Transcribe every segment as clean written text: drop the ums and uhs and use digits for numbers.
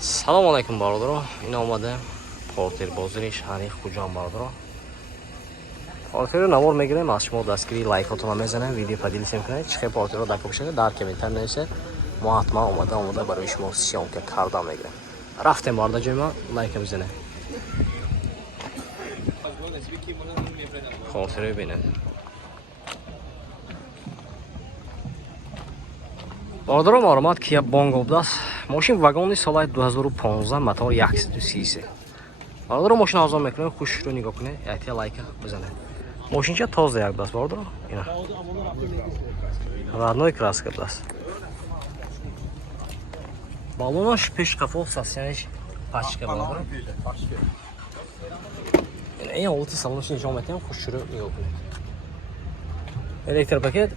Салом алайкум бародаро. Ин омаде портер бозори шаҳри Хуҷанд бародаро. Портерро навор мегирем, аз шумо дастгири лайкотона мезанем, видео падилисем кунед. Чихе портерро дар копшака дар комментар нависед. Мо ҳатман омада барои шумо сиёмка кардан мегирем. Рафтем барда ҷойма лайка мезанем. Портерро бинед. Бародаро маълумот Kia Bongo будааст. Мошин вагони соли 2015 мотор 133. Бародаро мошин арзон мекунем, хушро нигоҳ кунед, якти лайка бизанед. Мошинча тоза як будааст бародаро. Ина. Родной краска будааст. Баллонаш пешқафо сасянаш пачка бародаро. Ин ҳолати салонаш нишон метем, хушро нигоҳ кунед. Электропакет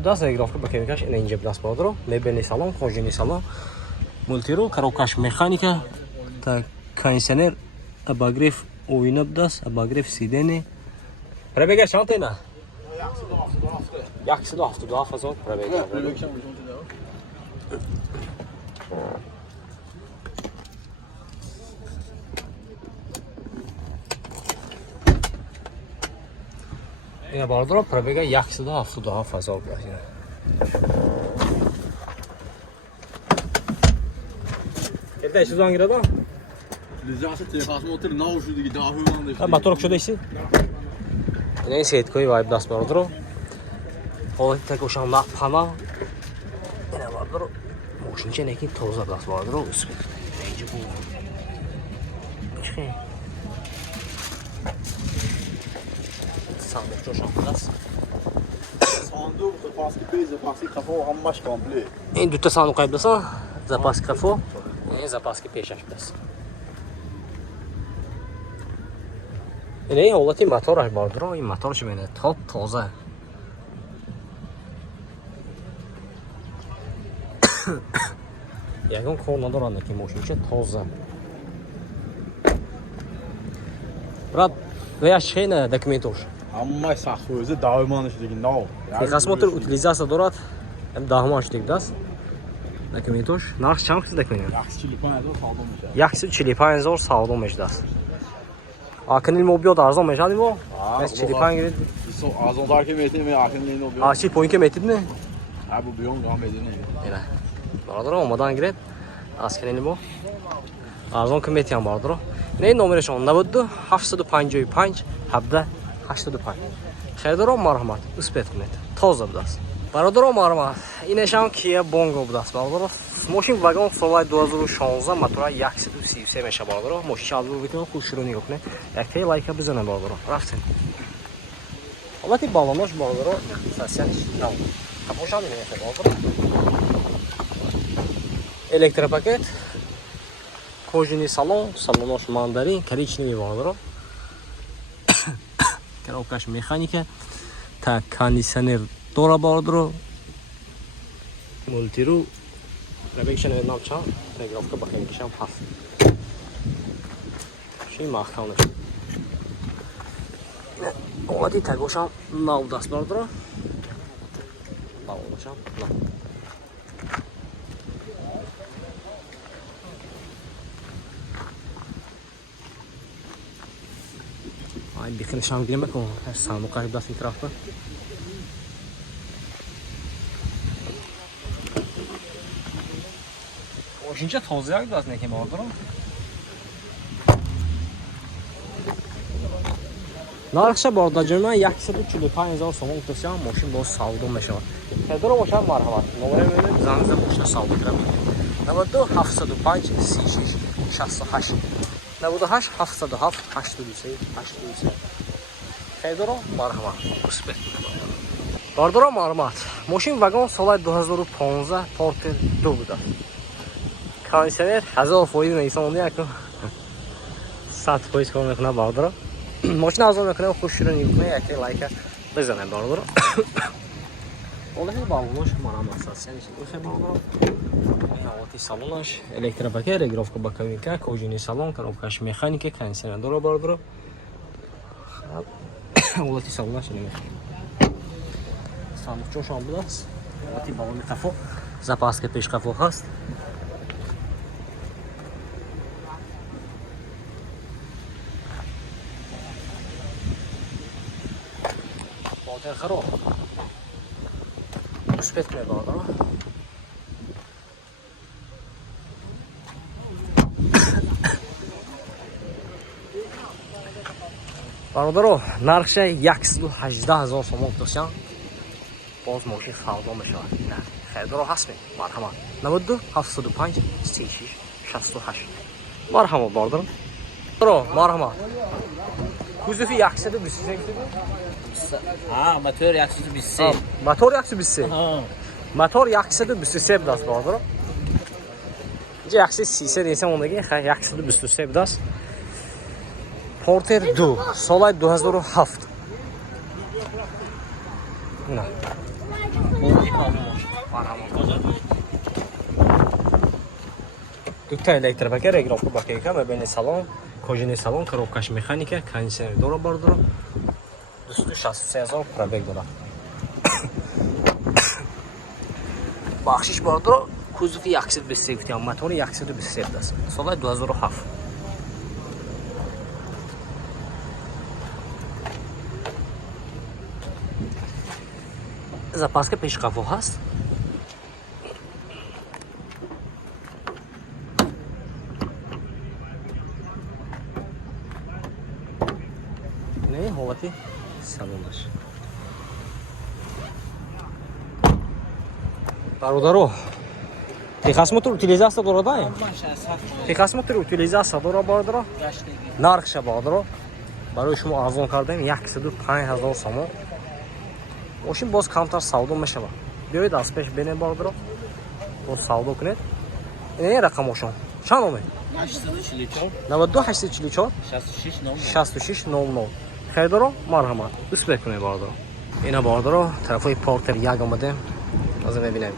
будааст, регировка ба кемикаш ин инҷа будааст бародаро. Мебелни салон, қожини салон, мултиру, коробкаш механика, та кондиционер, обогрев оина будааст, обогрев сидени. Пробега чандтена? 172,000 пробега. Ина бародаро пробега 172,000 будааст. Evde şu zaman girdi. Lüzası tehas motor ne oluşu diye daha hızlı. Ha motor şurada ise. Ne setkoy vibe das bardır. O tek oşan mak pana. Ne bardır? Moşinçe ne ki toza das bardır o üstü. Neyce bu. Çıkı. Sandık oşan das. Sandık zapaski pey zapaski kafo hammaş komple. İn dütte sandık kaybdasa zapaski kafo. Ne zapaski peşaş das. Ин ҳолати мотораш бардро, ин моторш мене топ тоза. Ягон кор надоранд ки мошинча тоза. Брат, вяш хена документош. Hammaş saxo'zi davomanish degan nov. Техас мотор утилизация дорад. Ам даҳмаш дигдас. Документош. Нарх чанд хизда кунем? 145,000 савдо мешдаст. Акнил мобиёт арзон мешади мо? Бес 45 гирид. Arzon darke metin ve akınlığın oluyor. Açı poinke metid mi? Ha bu biyon gam edin. Ина. Бародаро омадан гиред. Асканили мо. Арзон кметиам бародаро. Ин номерашон 92 755 17 85. Хердаро марҳамат. Успех кунед. Тоза будааст. Бародаро марҳамат. Инешам Kia Bongo будааст бародаро. Мошин вагон соли 2016 мотора 133 меша бародаро. Мошин албу битон хушро нигоҳ кунед. Якте лайка бизанед бародаро. Рафтем. Ҳолати баллонош бародаро сасяниш нав. Капошам меша бародаро. Электропакет. Кожини салон, салонош мандарин, коричневый бародаро. Коробкаш механика. Так кондиционер дора бародаро. Мультиру. Пробегшен виднам чанд, регировка ба хемикишам ҳаст. Ши маҳкамаш. Омади тагошам нав даст бародаро. Баллонашам нав. Ай бихинашам гирем бекун. Сандуқаш даст ин тарафта. Мошинча тоза як даст некем бародаро. Нархша барда ҷойма 145,000 сомон гуфтасам, мошин боз савдо мешавад. Хердаро бошад марҳамат. Номере менед занза боша савдо кирам. 92 705 36 68 98 707 83 83. Хердаро марҳамат. Успех. Бардаро марҳамат. Мошин вагон соли 2015 Porter 2 будааст. Кондиционер 1000% меисонди якун 100% кор мекунад бародаро. Мошин арзон мекунем, хушро нигоҳ кунед, якте лайка бизанед бародаро. Ҳолати баллонош марҳамат сасяниш гӯше бародаро. Ин ҳолати салонаш, электропакет, регировка ба кабинка, кожини салон, коробкаш механика, кондиционер дора бародаро. Ҳолати салонаш ин сандуқчошон будааст. Ҳолати баллони қафо, запаска пешқафо ҳаст. خراب مثبت می‌بارد. برادرو نرخش 118,000 سوم داشتن. باز ماشین سودا میشه. نه خیر درو هستیم. مرحمت 92 705 36 68. مرحمت برادرم. درو مرحمت. کوزفی 123 Ha, motor 123. motor 123. Ha. Motor 123 بدست برادرم. اینجا 133 دیسم اومدگی خیر 123 بدست. پورتر 2 سال 2007. نه دو تا الکتریک رگرام کو باقی که مبین سالن کوژنی سالن коробкаш механика кондиционер داره بارداره 263,000 пробег داره بخشش بارداره کوزوفی 123 گفتم موتور 123 است سال 2007 запаска пешқафо ҳаст. Не ҳолати салонаш. Бародаро. Техасмотор утилизация дорада? Техасмотор утилизация дора бародаро? Нархша бародаро. Барои шумо арзон кардем 105,000 сомон. Мошин боз камтар савдо мешава. Биёед аз пеш бенем бародаро. Боз савдо кунед. Ин рақам ошон. Чанд омед? 844 92 844 66 00. Хайдаро марҳамат. Успех кунед бародаро. Ина бародаро тарафои портер 1 омадем. Аз мебинем.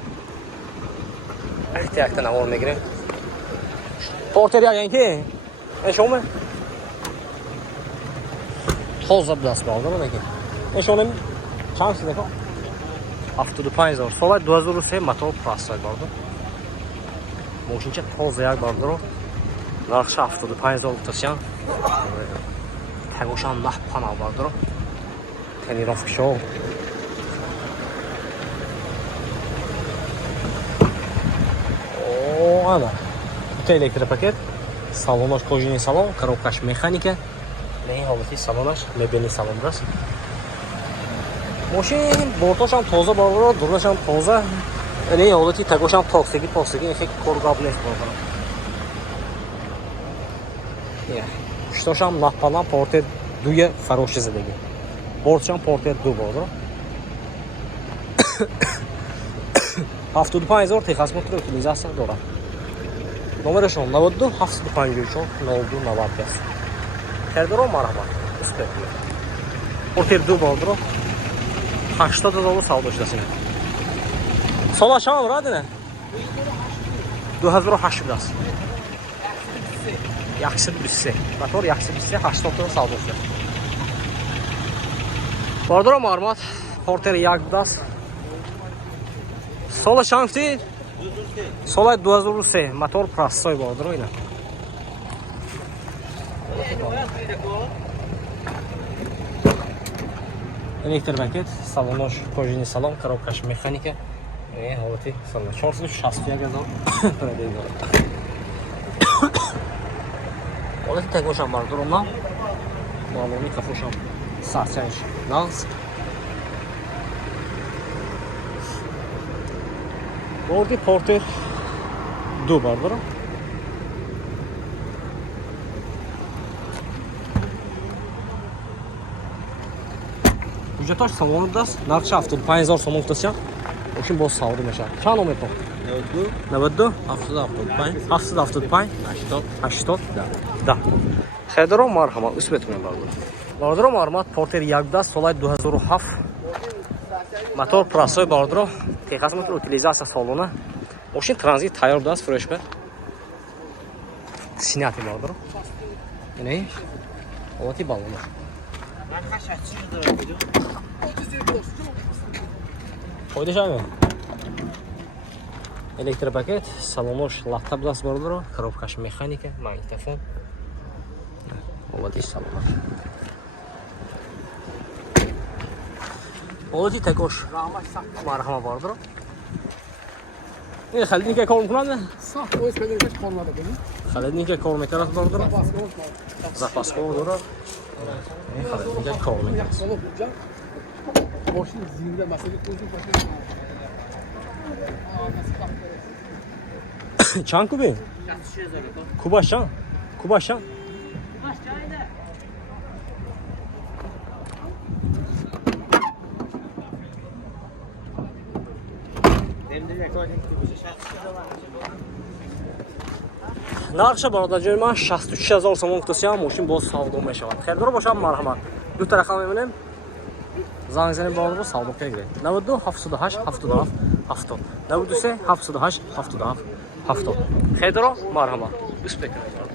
Ихтиёрта навор мегирем. Портер 1 ин ки? Эшоме? Тоза даст бародаро неки. Эшоме چند سال دیگه 75,000 سال 2003 موتور پراستای بارده ماشین چه تازه یک بارده رو نرخش 75,000 تاشیان تگوشان نه پناه بارده رو تنیراف کشو اوه اما تا الکتریک پاکت سالونش کوژنی سالون коробкаш механика به این حالتی سالونش مبنی سالون دست ماشین بورتاش هم تازه بالا دورش هم تازه یعنی حالتی تگوش هم پاکسگی خیلی کارگاب نیست بالا یه پشتاش هم نپالا پورتر 2 فروش زدگی بورتش هم پورتر 2 بالا 75,000 تخصمات رو utilizatsiya داره نمرشون 92 754 02 90 است خیردارو مرحبا اسپک پورتر 2 بالا 80,000 savdo ishlasin. Solaşam radine. 2008 das. Yaxshi bilsa. Motor yaxshi bilsa 80,000 savdo ishlasin. Bordoro ma'lumot. Porter 1 das. Solaşam ti? Sola 2003. Motor prostoy bordoro ina. Elektrik paket, salonosh ko'jini salon, коробкаш mexanika. Holati salon 461,000 pробег dor. Holati tagosham bor durumda. Ma'lumot kafosham sa'sash. Naz. Bordi porter 2 bor dor. Ücretaş salonu da narxı 75,000 сомон тасyan. Oşin boz savdı meşa. Çan o meto. 92 775 80 да. Хайдаро марҳама усбет мен барду. Бардро марҳамат портер 1 да соли 2007. Мотор прасой бардро. Техасмат утилизация салона. Oşin транзит тайёр даст фрешбе. Синати бардро. Ини. Олати балона. Пойдеш ами? Elektrik paket, salonosh latta bilas bordoro, коробкаш mexanika, magnitofon. Oladish salonosh. Oldu tekoş. Marhama vardır. Ne Halil ne kol kuran ne? Sağ o espelerde kornada benim. Halil ne kol mekanı vardır. Baskı olsun. Zapas olur. Ne Halil ne kol mekanı. Sola bulacağım. Boşun zihinde masaya koyacağım. Çanku be. Kubaşan. Kubaşan. Narxa barada cərimə 63000 somon qutusuya maşın boz savdo olmayacaq. Xərdora boşam marhamat. Bu rəqəm eminim. Zangzəni bağlı savdoqya girir. Nə budu? 78 70 70. Nə budu isə 78 70 70. Xərdora marhamat. Üst beklər.